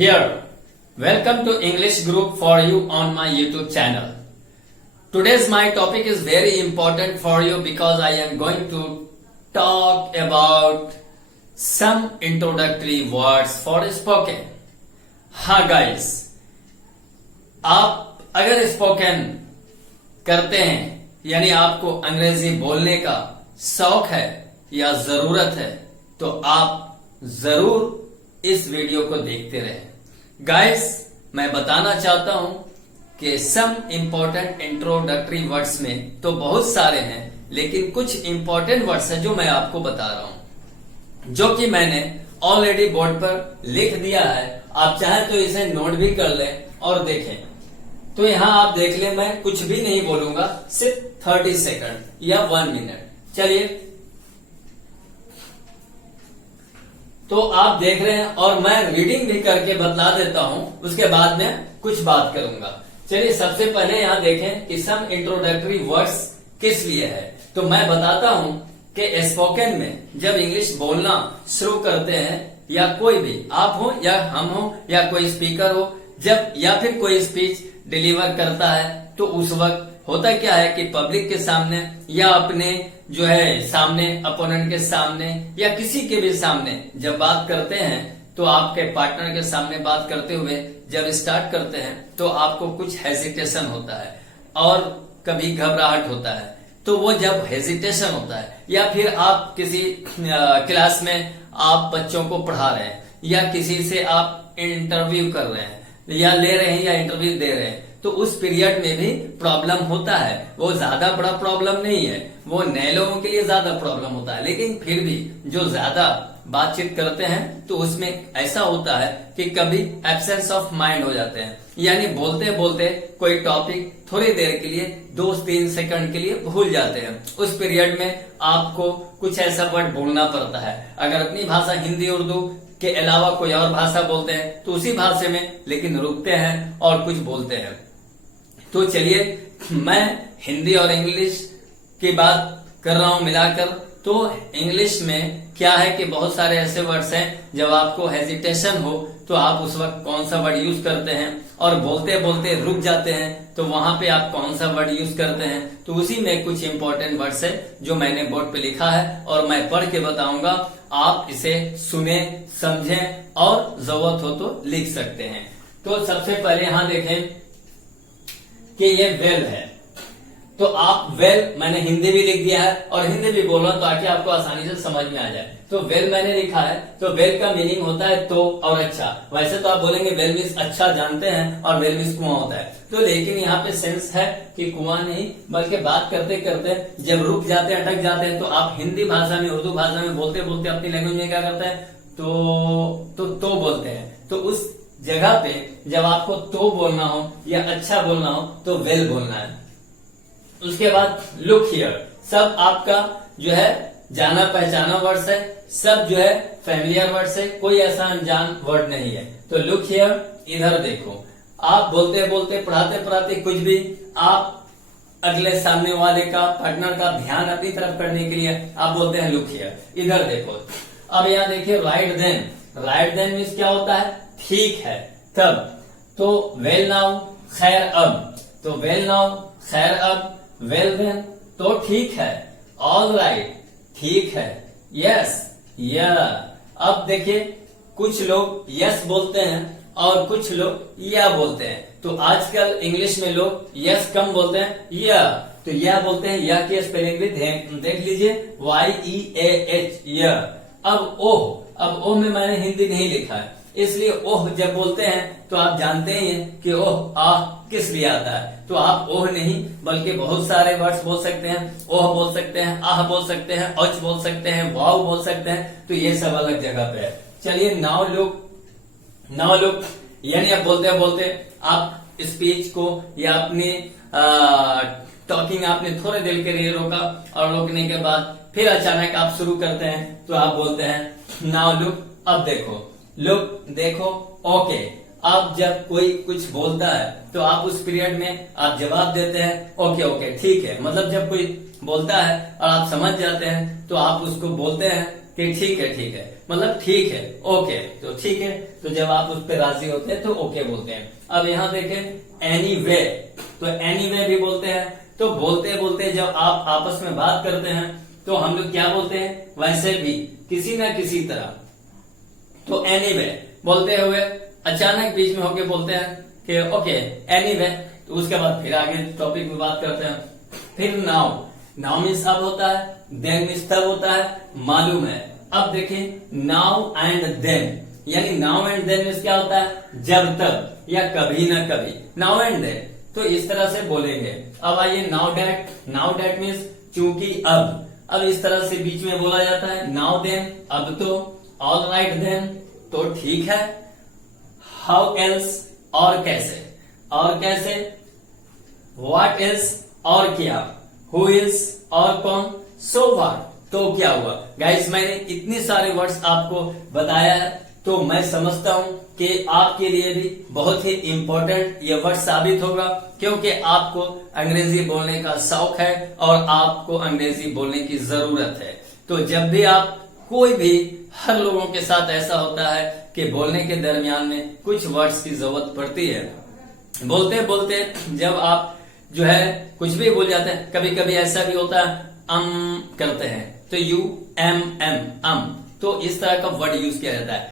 Dear, welcome to English group for you on my YouTube channel. Today's my topic is very important for you because I am going to talk about some introductory words for spoken. हाँ guys, आप अगर spoken करते हैं यानी आपको अंग्रेजी बोलने का शौक है या जरूरत है तो आप जरूर इस वीडियो को देखते रहें। गाइस, मैं बताना चाहता हूं कि सम इंपॉर्टेंट इंट्रोडक्टरी वर्ड्स में तो बहुत सारे हैं, लेकिन कुछ इंपॉर्टेंट वर्ड्स हैं जो मैं आपको बता रहा हूं, जो कि मैंने ऑलरेडी बोर्ड पर लिख दिया है। आप चाहें तो इसे नोट भी कर लें और देखें। तो यहां आप देख लें, मैं कुछ भी नहीं बोलूंगा, सिर्फ 30 सेकंड या 1 मिनट। चलिए, तो आप देख रहे हैं और मैं रीडिंग भी करके बतला देता हूं, उसके बाद में कुछ बात करूंगा। चलिए, सबसे पहले यहां देखें कि सम इंट्रोडक्टरी वर्ड्स किस लिए है। तो मैं बताता हूं कि स्पोकन में जब इंग्लिश बोलना शुरू करते हैं, या कोई भी आप हो या हम हो या कोई स्पीकर हो, जब या फिर कोई स्पीच डिलीवर करता है तो उस वक्त होता क्या है कि पब्लिक के सामने या अपने जो है सामने अपोनेंट के सामने या किसी के भी सामने जब बात करते हैं तो आपके पार्टनर के सामने बात करते हुए जब स्टार्ट करते हैं तो आपको कुछ हेजिटेशन होता है और कभी घबराहट होता है। तो वो जब हेजिटेशन होता है या फिर आप किसी क्लास में आप बच्चों को पढ़ा रहे हैं या किसी से आप इंटरव्यू कर रहे हैं या ले रहे हैं या इंटरव्यू दे रहे हैं, तो उस पीरियड में भी प्रॉब्लम होता है। वो ज्यादा बड़ा प्रॉब्लम नहीं है, वो नए लोगों के लिए ज्यादा प्रॉब्लम होता है, लेकिन फिर भी जो ज्यादा बातचीत करते हैं तो उसमें ऐसा होता है कि कभी एब्सेंस ऑफ माइंड हो जाते हैं, यानी बोलते बोलते कोई टॉपिक थोड़ी देर के लिए 2-3 सेकंड के लिए भूल जाते हैं। उस पीरियड में आपको कुछ ऐसा वर्ड बोलना पड़ता है। अगर अपनी भाषा हिंदी उर्दू के अलावा कोई और भाषा बोलते हैं तो उसी भाषा में लेकिन रुकते हैं और कुछ बोलते हैं। तो चलिए, मैं हिंदी और इंग्लिश की बात कर रहा हूं मिलाकर। तो इंग्लिश में क्या है कि बहुत सारे ऐसे वर्ड्स हैं, जब आपको हेजिटेशन हो तो आप उस वक्त कौन सा वर्ड यूज करते हैं, और बोलते बोलते रुक जाते हैं तो वहां पे आप कौन सा वर्ड यूज करते हैं। तो उसी में कुछ इंपॉर्टेंट वर्ड्स है जो मैंने बोर्ड पे लिखा है और मैं पढ़ के बताऊंगा। आप इसे सुने, समझें और जरूरत हो तो लिख सकते हैं। तो सबसे पहले यहां देखें कि ये वेल है, तो आप वेल मैंने हिंदी भी लिख दिया है और हिंदी भी बोल रहा हूं ताकि आपको आसानी से समझ में आ जाए। तो वेल मैंने लिखा है, तो वेल का मीनिंग होता है तो और अच्छा। वैसे तो आप बोलेंगे वेल मीन्स अच्छा जानते हैं और वेल मीन्स कुआं होता है, तो लेकिन यहाँ पे सेंस है कि कुआं नहीं, बल्कि बात करते करते जब रुक जाते हैं, अटक जाते हैं, तो आप हिंदी भाषा में उर्दू भाषा में बोलते बोलते अपनी लैंग्वेज में क्या करते हैं तो बोलते हैं। तो उस जगह पे जब आपको तो बोलना हो या अच्छा बोलना हो तो वेल बोलना है। उसके बाद लुक हियर, सब आपका जो है जाना पहचाना वर्ड्स है, सब जो है फैमिलियर वर्ड्स है, कोई ऐसा अनजान वर्ड नहीं है। तो लुक हियर, इधर देखो। आप बोलते बोलते पढ़ाते पढ़ाते कुछ भी आप अगले सामने वाले का पार्टनर का ध्यान अपनी तरफ करने के लिए आप बोलते हैं लुक हियर, इधर देखो। अब यहाँ देखिए right then, right then means क्या होता है, ठीक है तब। तो वेल नाउ, खैर अब, तो वेल नाउ खैर अब, वेल देन तो ठीक है, ऑल राइट ठीक है, यस या। अब देखिए, कुछ लोग यस बोलते हैं और कुछ लोग या बोलते हैं। तो आजकल इंग्लिश में लोग यस कम बोलते हैं, या तो या बोलते हैं। या की स्पेलिंग भी देख लीजिए, YEAH या। अब ओह में मैंने हिंदी नहीं लिखा है, इसलिए ओह जब बोलते हैं तो आप जानते ही हैं कि ओह आह किस लिए आता है। तो आप ओह नहीं बल्कि बहुत सारे वर्ड्स बोल सकते हैं, ओह बोल सकते हैं, आह बोल सकते हैं, औच बोल सकते हैं, वाव बोल सकते हैं। तो ये सब अलग जगह पे है। चलिए, नाउ लुक यानी आप बोलते बोलते आप स्पीच को या अपनी टॉकिंग आपने थोड़े देर के लिए रोका और रोकने के बाद फिर अचानक आप शुरू करते हैं तो आप बोलते हैं नाउ लुक, अब देखो। लुक देखो, ओके आप जब कोई कुछ बोलता है तो आप उस पीरियड में आप जवाब देते हैं ओके ओके ठीक है। मतलब जब कोई बोलता है और आप समझ जाते हैं तो आप उसको बोलते हैं कि ठीक है, मतलब ठीक है, ओके, तो ठीक है। तो जब आप उस पर राजी होते हैं तो ओके बोलते हैं। अब यहाँ देखें एनीवे, तो एनीवे भी बोलते हैं। तो बोलते बोलते जब आप आपस में बात करते हैं तो हम लोग क्या बोलते हैं, वैसे भी किसी न किसी तरह। तो एनीवे बोलते हुए अचानक बीच में होके बोलते हैं कि ओके एनीवे, तो उसके बाद फिर आगे टॉपिक में बात करते हैं। फिर नाउ, नाउ मीन्स अब होता है, देन मीन्स तब होता है, मालूम है। अब देखें नाउ एंड देन, यानी नाउ एंड देन मीन्स क्या होता है, जब तब या कभी ना कभी, नाउ एंड देन। तो इस तरह से बोलेंगे। अब आइए now that, now that means चूंकि अब इस तरह से बीच में बोला जाता है। नाउ देन, अब तो, ऑल राइट देन, तो ठीक है, हाउ एल्स, और कैसे, और कैसे, व्हाट इज, और क्या, हु इज, और कौन, सो व्हाट, तो क्या हुआ। गाइस मैंने इतने सारे वर्ड्स आपको बताया है, तो मैं समझता हूं कि आपके लिए भी बहुत ही इम्पोर्टेंट ये वर्ड साबित होगा, क्योंकि आपको अंग्रेजी बोलने का शौक है और आपको अंग्रेजी बोलने की जरूरत है। तो जब भी आप कोई भी, हर लोगों के साथ ऐसा होता है कि बोलने के दरमियान में कुछ वर्ड्स की जरूरत पड़ती है। बोलते बोलते जब आप जो है कुछ भी बोल जाते हैं, कभी कभी ऐसा भी होता है करते हैं, तो यू एम, तो इस तरह का वर्ड यूज किया जाता है।